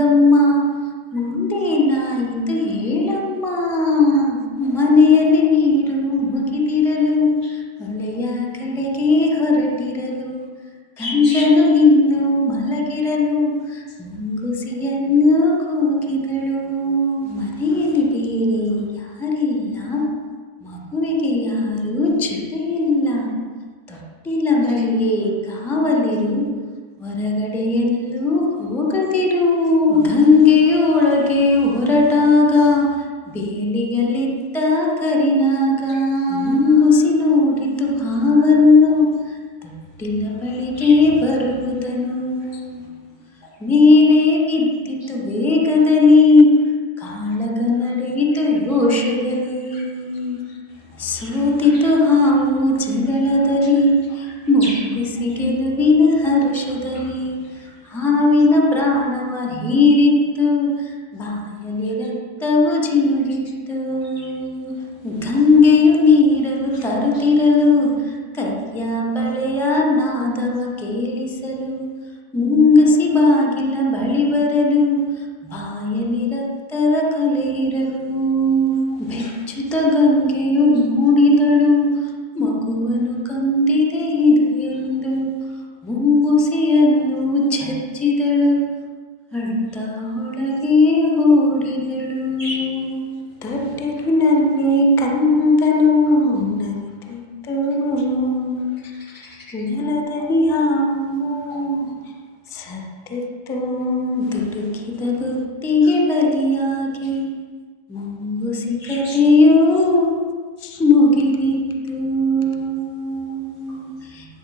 ರಂಗಮ್ಮ ಮುಂದೇನಾಯಿತು ಹೇಳಮ್ಮ. ಮನೆಯಲ್ಲಿ ನೀರು ಮುಗಿದಿರಲು ಹೊಳೆಯ ಕಡೆಗೆ ಹೊರಟಿರಲು ಗಂಡನು ಇನ್ನು ಮಲಗಿರಲು ಮುಂಗುಸಿಯನ್ನು ಕೂಗಿದಳು. ಮನೆಯಲ್ಲಿ ಬೇರೆ ಯಾರಿಲ್ಲ, ಮಗುವಿಗೆ ಯಾರೂ ಜೊತೆಯಿಲ್ಲ. ತೊಟ್ಟಿಲ ಬಳಿಗೆ ಕಾವಲಿರು, ಹೊರಗಡೆ ಎಲ್ಲೂ ಹೋಗದಿರು. ಗಂಗೆಯೊಳಗೆ ಹೊರಟಾಗ ಬೇಲಿಯಲ್ಲಿದ್ದ ಕರಿನಾಗ ಮುಂಗುಸಿ ನೋಡಿತು ಹಾವನ್ನು, ತೊಟ್ಟಿಲ ಬಳಿಗೆ ಬರುವುದನ್ನು. ಮೇಲೆ ಬಿದ್ದಿತು ವೇಗದಲ್ಲಿ, ಕಾಳಗ ನಡೆಯಿತು ರೋಷದಲ್ಲಿ. ಸೋತಿತು ಹಾವು ಜಗಳದಲ್ಲಿ, ಮುಂಗುಸಿ ಗೆಲುವಿನ ಹರ್ಷದಲ್ಲಿ. ಹಾವಿನ ಪ್ರಾಣವ ಹೀರಿತ್ತು, ಬಾಯಲ್ಲಿ ರಕ್ತವು ಜಿನುಗಿತ್ತು. ಗಂಗೆಯು ನೀರಲು ತರುತ್ತಿರಲು, ಕೈಯ ಬಳೆಯ ನಾದವ ಕೇಳಿಸಲು. ಮುಂಗುಸಿ ಬಾಗಿಲ ಬಳಿ ಬರಲು, ಬಾಯಲ್ಲಿ ರಕ್ತದ ಕಲೆ ಇರಲು. ಬೆಚ್ಚುತ ಗಂಗೆಯು ನೋಡಿದಳು, ಮಗುವನ್ನು ಕಂದಿದೆ ಇದು ಎಂದು. ಮುಂಗುಸಿಯನ್ನು ಚಚ್ಚಿದಳು, ಅಳ್ತಾ ಒಳಗೆ ಓಡಿದಳು. ತೊಟ್ಟಿಲಿನಲ್ಲಿ ಕಂದನು ನಗುತ್ತಿತ್ತು, ನೆಲದಲ್ಲಿ ಹಾವು ಸತ್ತಿತ್ತು. ದುಡುಕಿದ ಬುದ್ಧಿಗೆ ಬಲಿಯಾಗಿ ಮುಂಗುಸಿ ಕಥೆಯು ಮುಗಿದಿತ್ತು.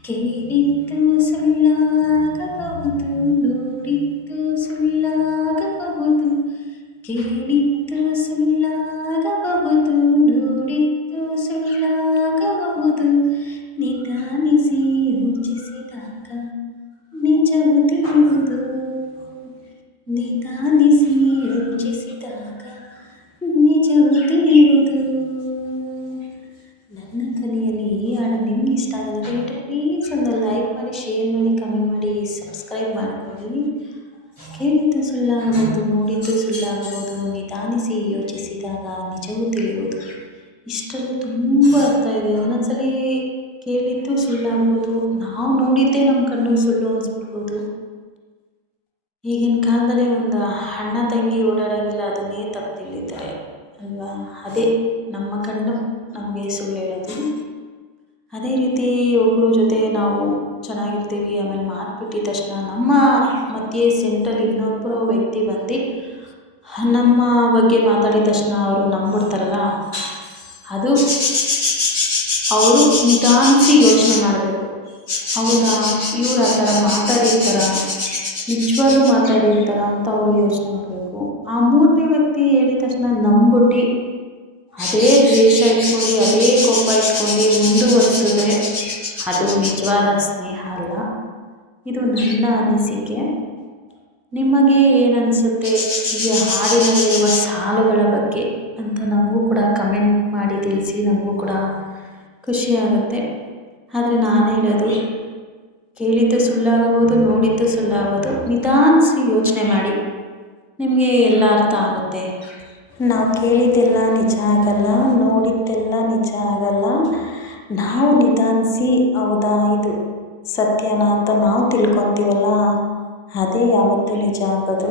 ಕೇಳಿದ್ದು ಸುಳ್ಳಾಗಬಹುದು, ನೋಡಿದ್ದು ಸುಳ್ಳಾಗಬಹುದು. ಕೇಳಿದ್ದು ಸುಳ್ಳಾಗಬಹುದು, ನೋಡಿದ್ದು ಸುಳ್ಳಾಗಬಹುದು. ನಿಧಾನಿಸಿ ಯೋಚಿಸಿದಾಗ ನಿಜವು ತಿಳಿಯುವುದು. ನಿಧಾನಿಸಿ ಯೋಚಿಸಿದಾಗ ನಿಜವು ತಿಳಿಯುವುದು. ನನ್ನ ಧ್ವನಿಯಲ್ಲಿ ಈ ಹಾಡು ನಿಮ್ಗೆ ಇಷ್ಟ ಆಗಿದೆ ಪ್ಲೀಸ್ ಒಂದು ಲೈಕ್ ಮಾಡಿ, ಶೇರ್ ಮಾಡಿ, ಕಮೆಂಟ್ ಮಾಡಿ, ಸಬ್ಸ್ಕ್ರೈಬ್ ಮಾಡಿಕೊಳ್ಳಿ. ಕೇಳಿದ್ದು ಸುಳ್ಳಾಗಬಹುದು, ನೋಡಿದ್ದು ಸುಳ್ಳಾಗಬಹುದು. ನಿಧಾನಿಸಿ ಯೋಚಿಸಿದಾಗ ನಿಜವೂ ತಿಳಿಯುವುದು. ಇಷ್ಟರಲ್ಲೂ ತುಂಬ ಅರ್ಥ ಇದೆ. ಒಂದೊಂದ್ಸಲಿ ಕೇಳಿದ್ದು ಸುಳ್ಳಾಗ್ಬೋದು, ನಾವು ನೋಡಿದ್ದೇ ನಮ್ಮ ಕಣ್ಣಿಗೆ ಸುಳ್ಳು ಅನಿಸ್ಬಿಡ್ಬೋದು. ಈಗಿನ ಕಾಲದಲ್ಲಿ ಒಂದು ಅಣ್ಣ ತಂಗಿ ಓಡಾಡೋಂಗಿಲ್ಲ, ಅದನ್ನೇ ತಪ್ಪು ತಿಳಿತಾರೆ ಅಲ್ವಾ. ಅದೇ ನಮ್ಮ ಕಣ್ಣು ನಮಗೆ ಸುಳ್ಳು ಹೇಳೋದು. ಅದೇ ರೀತಿ ಒಬ್ಬರ ಜೊತೆ ನಾವು ಚೆನ್ನಾಗಿರ್ತೀವಿ, ಆಮೇಲೆ ಮಾತು ಬಿಟ್ಟಿದ ತಕ್ಷಣ ನಮ್ಮ ಮಧ್ಯೆ ಸೆಂಟ್ರಲ್ಲಿ ಇನ್ನೊಬ್ಬರು ವ್ಯಕ್ತಿ ಬಂದು ನಮ್ಮ ಬಗ್ಗೆ ಮಾತಾಡಿದ ತಕ್ಷಣ ಅವರು ನಂಬಿಡ್ತಾರಲ್ಲ, ಅದು ಅವರು ನಿಧಾನಿಸಿ ಯೋಚನೆ ಮಾಡಬೇಕು. ಹೌದಾ, ಇವ್ರು ಆ ಥರ ಮಾತಾಡಿರ್ತಾರ, ನಿಜವಾಗ್ಲೂ ಮಾತಾಡಿರ್ತಾರ ಅಂತ ಅವರು ಯೋಚನೆ ಮಾಡಬೇಕು. ಆ ಮೂರನೇ ವ್ಯಕ್ತಿ ಹೇಳಿದ ತಕ್ಷಣ ನಂಬಿಟ್ಟು ಅದೇ ದ್ವೇಷ ಇಟ್ಕೊಂಡು, ಅದೇ ಕೋಪ ಇಟ್ಕೊಂಡು ಮುಂದುವರೆಸಿದ್ರೆ ಅದು ನಿಜವಾದ ಸ್ನೇಹ ಅಲ್ಲ. ಇದು ನನ್ನ ಅನಿಸಿಕೆ. ನಿಮಗೆ ಏನನ್ನಿಸುತ್ತೆ ಈ ಹಾಡಿನಲ್ಲಿರುವ ಸಾಲುಗಳ ಬಗ್ಗೆ ಅಂತ ನಮಗೂ ಕೂಡ ಕಮೆಂಟ್ ಮಾಡಿ ತಿಳಿಸಿ, ನಮಗೂ ಕೂಡ ಖುಷಿಯಾಗುತ್ತೆ. ಆದರೆ ನಾನು ಹೇಳೋದು, ಕೇಳಿದ್ದು ಸುಳ್ಳಾಗಬಹುದು, ನೋಡಿದ್ದು ಸುಳ್ಳಾಗಬಹುದು. ನಿಧಾನಿಸಿ ಯೋಚನೆ ಮಾಡಿ, ನಿಮಗೆ ಎಲ್ಲ ಅರ್ಥ ಆಗುತ್ತೆ. ನಾವು ಕೇಳಿದ್ದೆಲ್ಲ ನಿಜ ಆಗಲ್ಲ, ನೋಡಿದ್ದೆಲ್ಲ ನಿಜ ಆಗಲ್ಲ. ನಾವು ನಿಧಾನಿಸಿ ಹೌದಾ ಇದು ಸತ್ಯನಾ ಅಂತ ನಾವು ತಿಳ್ಕೊತೀವಲ್ಲ, ಅದೇ ಯಾವತ್ತೂ ನಿಜ ಆಗೋದು.